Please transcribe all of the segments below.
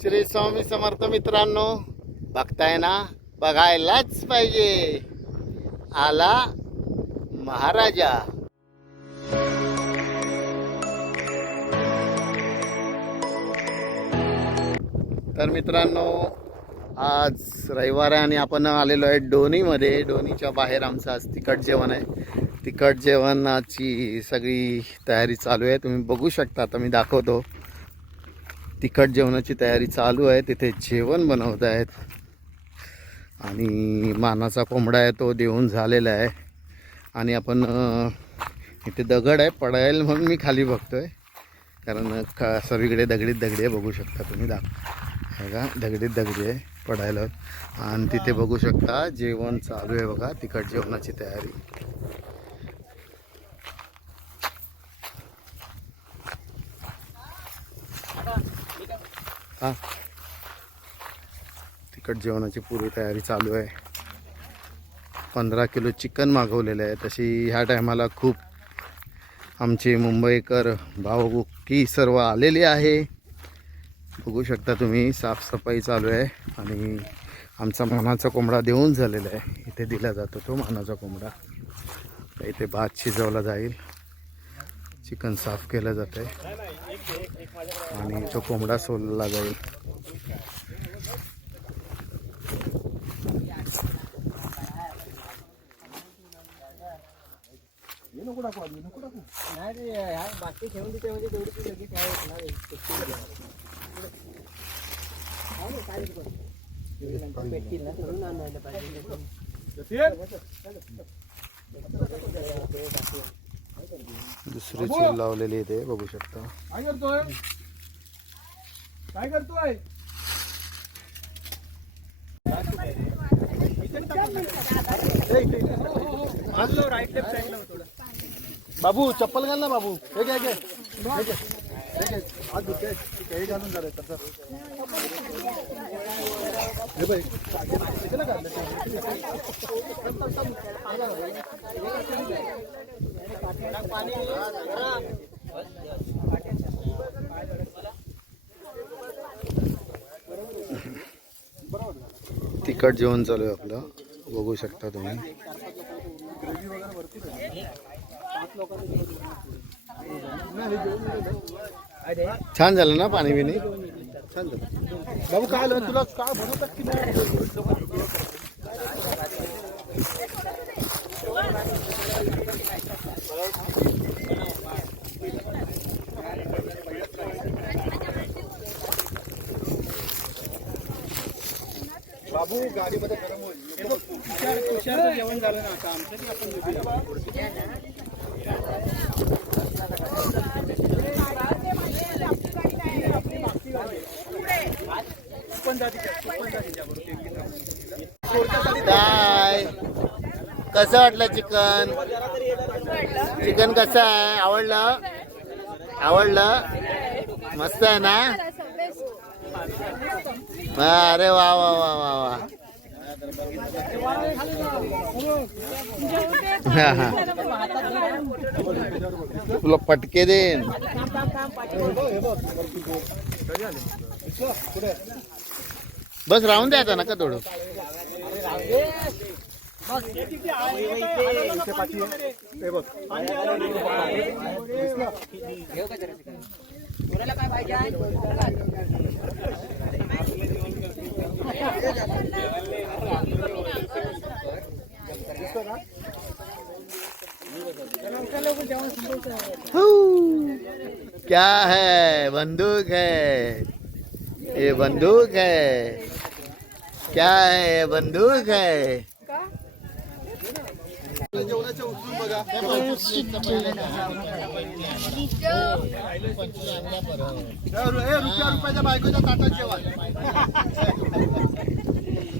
श्री स्वामी समर्थ मित्रांनो बघताय ना? बघायलाच पाहिजे. आला महाराजा. तर मित्रांनो आज रविवार आहे आणि आपण आलेलो आहे डोनीमध्ये डोनीच्या बाहेर आमचं आज तिखट जेवण आहे. तिखट जेवणाची सगळी तयारी चालू आहे. तुम्ही बघू शकता आता मी दाखवतो. तिखट जेवणाची तयारी चालू आहे. तिथे जेवण बनवत आहेत. आणि मानाचा कोंबडा आहे तो देऊन झालेला आहे. आणि आपण इथे दगड आहे. पडायला म्हणून मी खाली बघतोय. कारण का सगळीकडे दगडीत दगडी आहे. बघू शकता तुम्ही. दाख बघा दगडीत दगडी आहे पडायला. आणि तिथे बघू शकता जेवण चालू आहे बघा. तिखट जेवणाची तयारी. हा. तिकट जेवणाची पूर्वी तयारी चालू आहे. पंधरा किलो चिकन मागवलेलं आहे. तशी ह्या टायमाला खूप आमचे मुंबईकर भावकी सर्व आलेले आहे. बघू शकता तुम्ही साफसफाई चालू आहे आणि आमचा मानाचा कोंबडा देऊन झालेला आहे. इथे दिला जातो तो मानाचा कोंबडा. इथे भात शिजवला जाईल. चिकन साफ केलं जातं आहे आणि तो कोंबडा सोलला जाईल बाकी ठेवून तिथे म्हणजे तेवढी ती लगेच काय होत नाही. टेस्टी झाली. भेटतील ना करून आणायला पाहिजे दुसरी चूल लावलेली आहे ते बघू शकता. काय करतोय? काय करतोय? बाबू चप्पल घाल ना बाबू. हे घे घे. हे घालून तसं. हे काढलं? तिखट जेवण चालू आहे आपलं. बघू शकता तुम्ही. छान झालं ना पाणी बिणी? छान झालं. बाबू काय आलं? तुला काय बनवतात की गाडीमध्ये गरम होईल जेवण झालं ना आता आमचं की आपण काय कसं वाटलं चिकन? चिकन कसं आहे? आवडलं? आवडलं? मस्त आहे ना? अरे वा वा वा वा वा हा, हा. तुला पटके देन बस राहून द्यायचा नका थोडं हे बघ कोणाला काय पाहिजे क्या है? बंदूक है। ये बंदूक है। क्या है? ये बंदूक है। जेवणाच्या उचलून बघा ए, रुपया रुपयाच्या बायकोच्या ताटात जेवण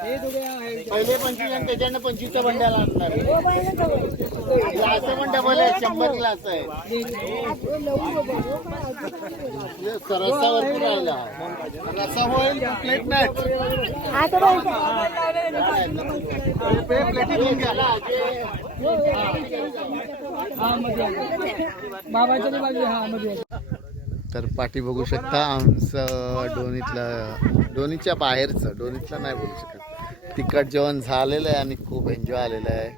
पहिले पंचवीस आणि त्याच्यानं पंचवीसच्या बंड्याला आणणार ग्लास पण डबल आहे शंभर ग्लास आहे. रस्सा भरपूर राहिला. रस्सा होईल प्लेट घेऊन घ्या. हा मध्ये तर पाठी बघू शकता आमचं डोनीतलं डोनीच्या बाहेरचं डोनीतलं नाही बोलू शकत. तिखट जेवण झालेलं आहे आणि खूप एन्जॉय आलेलं आहे.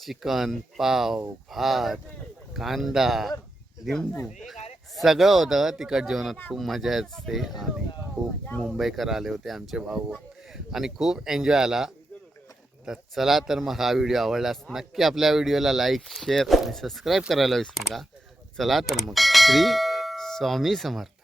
चिकन पाव भात कांदा लिंबू सगळं होतं. तिखट जेवणात खूप मजा असते आणि खूप मुंबईकर आले होते आमचे भाऊ. आणि खूप एन्जॉय आला. तर चला तर मग हा व्हिडिओ आवडलास नक्की आपल्या व्हिडिओला लाईक शेअर आणि सबस्क्राईब करायला विसरू नका. चला तर मग श्री स्वामी समर्थ.